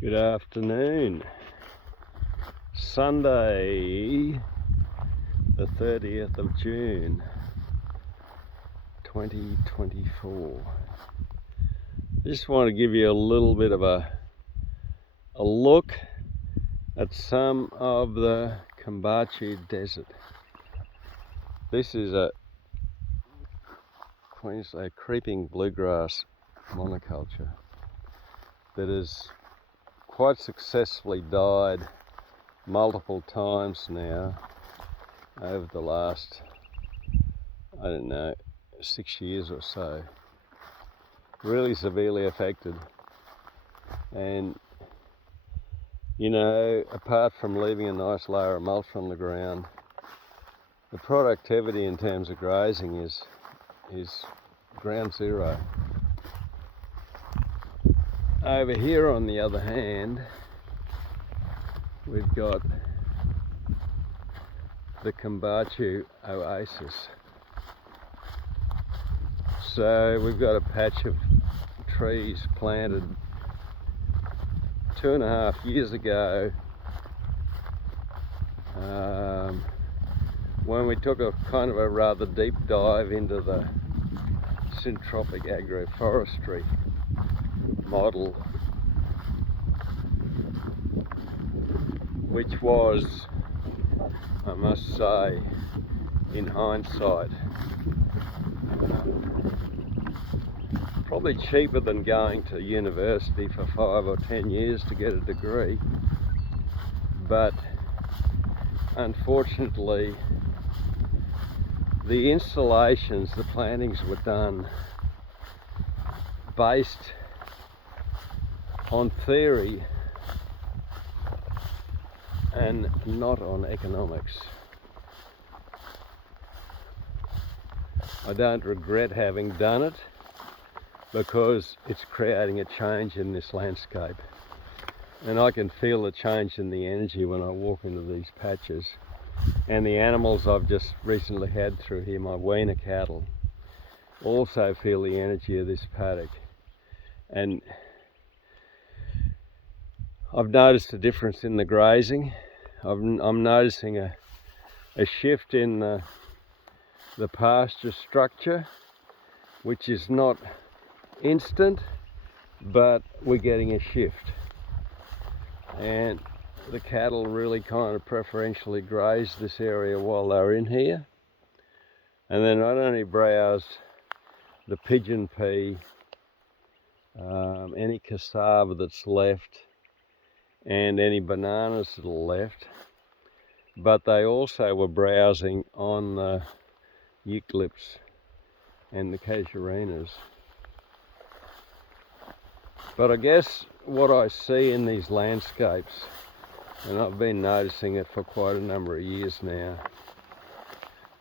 Good afternoon. Sunday, the 30th of June, 2024. Just want to give you a little bit of a look at some of the Pasture desert. This is a creeping bluegrass monoculture that has quite successfully died multiple times now over the last, 6 years or so. Really severely affected. And apart from leaving a nice layer of mulch on the ground, the productivity in terms of grazing is ground zero. Over here, on the other hand, we've got the Pasture Oasis. So we've got a patch of trees planted 2.5 years ago, when we took a kind of a rather deep dive into the Syntropic Agroforestry model, which was, I must say, in hindsight, probably cheaper than going to university for 5 or 10 years to get a degree. But unfortunately, the installations, the plantings were done based on theory and not on economics. I don't regret having done it, because it's creating a change in this landscape, and I can feel the change in the energy when I walk into these patches. And the animals I've just recently had through here, my weaner cattle, also feel the energy of this paddock. And I've noticed a difference in the grazing. I'm noticing a shift in the pasture structure, which is not instant, but we're getting a shift. And the cattle really kind of preferentially graze this area while they're in here, and then not only browse the pigeon pea, any cassava that's left, and any bananas that are left, but they also were browsing on the eucalypts and the casuarinas. But I guess what I see in these landscapes, and I've been noticing it for quite a number of years now,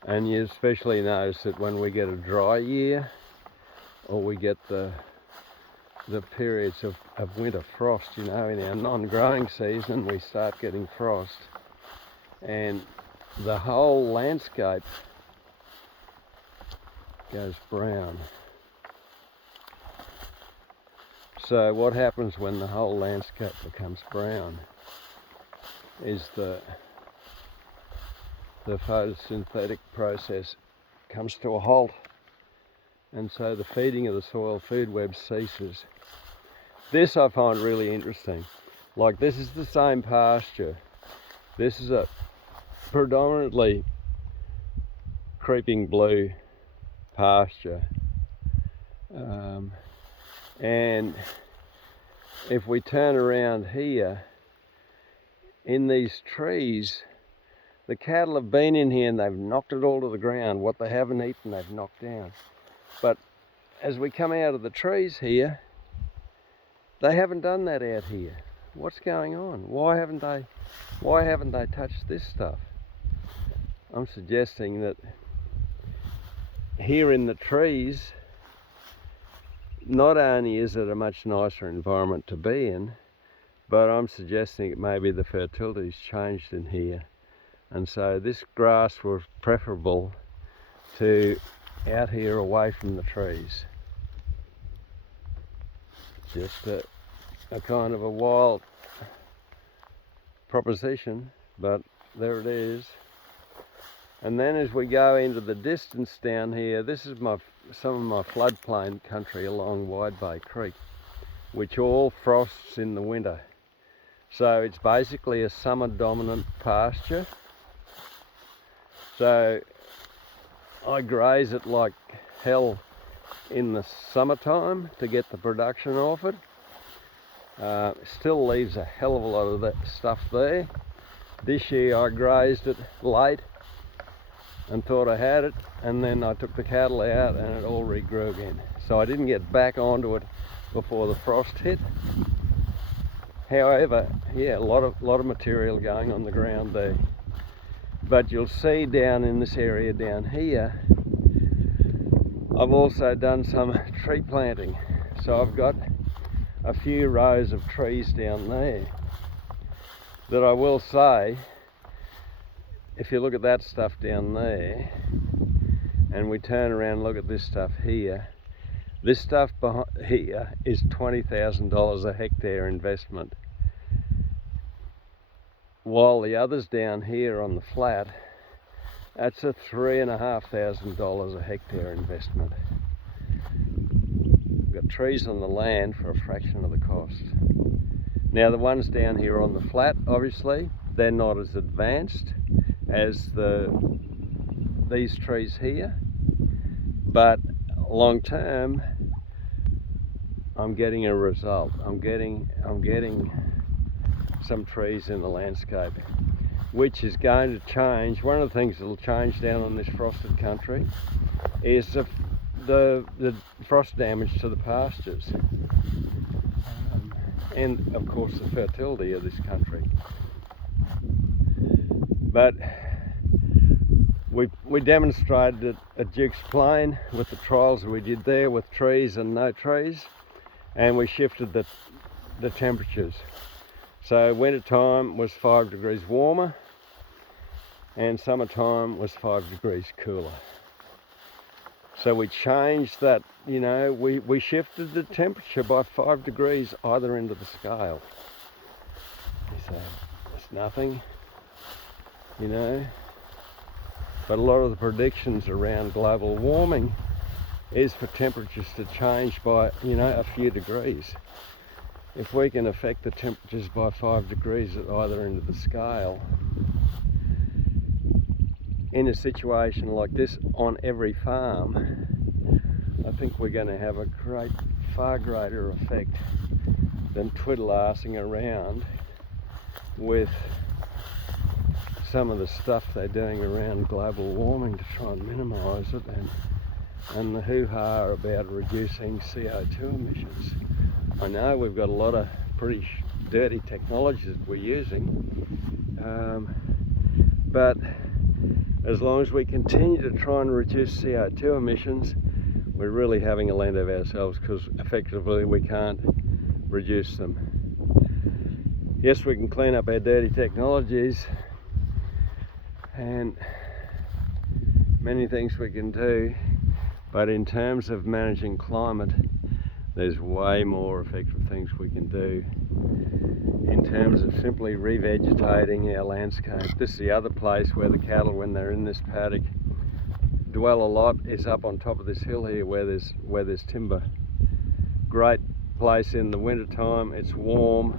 and you especially notice it when we get a dry year, or we get the periods of winter frost. In our non-growing season we start getting frost, and the whole landscape goes brown. So what happens when the whole landscape becomes brown is the photosynthetic process comes to a halt, and so the feeding of the soil food web ceases. This I find really interesting. Like, this is the same pasture. This is a predominantly creeping blue pasture. And if we turn around here, in these trees, the cattle have been in here and they've knocked it all to the ground. What they haven't eaten, they've knocked down. But as we come out of the trees here, they haven't done that out here. What's going on? Why haven't they touched this stuff? I'm suggesting that here in the trees, not only is it a much nicer environment to be in, but I'm suggesting that maybe the fertility's changed in here, and so this grass was preferable to out here away from the trees. Just a a kind of a wild proposition, but there it is. And then as we go into the distance down here, this is some of my floodplain country along Wide Bay Creek, which all frosts in the winter. So it's basically a summer dominant pasture. So I graze it like hell in the summertime to get the production off it. Still leaves a hell of a lot of that stuff there. This year I grazed it late and thought I had it, and then I took the cattle out and it all regrew again. So I didn't get back onto it before the frost hit. However, yeah, a lot of material going on the ground there. But you'll see down in this area down here, I've also done some tree planting. So I've got a few rows of trees down there that I will say, if you look at that stuff down there and we turn around and look at this stuff here, this stuff here is $20,000 a hectare investment, while the others down here on the flat, that's a $3,500 a hectare investment. We've got trees on the land for a fraction of the cost. Now the ones down here on the flat, obviously, they're not as advanced as these trees here, but long term I'm getting a result. I'm getting some trees in the landscape, which is going to change. One of the things that will change down on this frosted country is the frost damage to the pastures, and of course the fertility of this country. But we demonstrated it at Duke's Plain with the trials we did there with trees and no trees, and we shifted the temperatures. So winter time was 5 degrees warmer and summertime was 5 degrees cooler. So we changed that, you know, we shifted the temperature by 5 degrees either end of the scale. So it's nothing, you know, but a lot of the predictions around global warming is for temperatures to change by, you know, a few degrees. If we can affect the temperatures by 5 degrees at either end of the scale, in a situation like this on every farm, I think we're going to have a far greater effect than twiddle-arsing around with some of the stuff they're doing around global warming to try and minimise it, and the hoo-ha about reducing CO2 emissions. I know we've got a lot of pretty dirty technologies that we're using, but as long as we continue to try and reduce CO2 emissions, we're really having a land of ourselves, because effectively we can't reduce them. Yes, we can clean up our dirty technologies, and many things we can do, but in terms of managing climate, there's way more effective things we can do in terms of simply revegetating our landscape. This is the other place where the cattle, when they're in this paddock, dwell a lot, is up on top of this hill here where there's timber. Great place in the winter time. It's warm,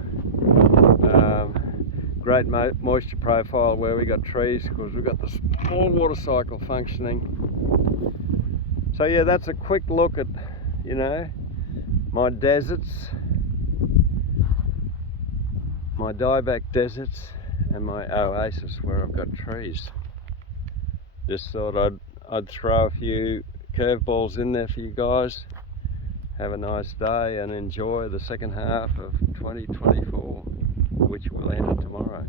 great moisture profile where we got trees, because we've got the small water cycle functioning. So yeah, that's a quick look at, you know, my deserts, my dieback deserts, and my oasis where I've got trees. Just thought I'd throw a few curveballs in there for you guys. Have a nice day and enjoy the second half of 2024, which will end tomorrow.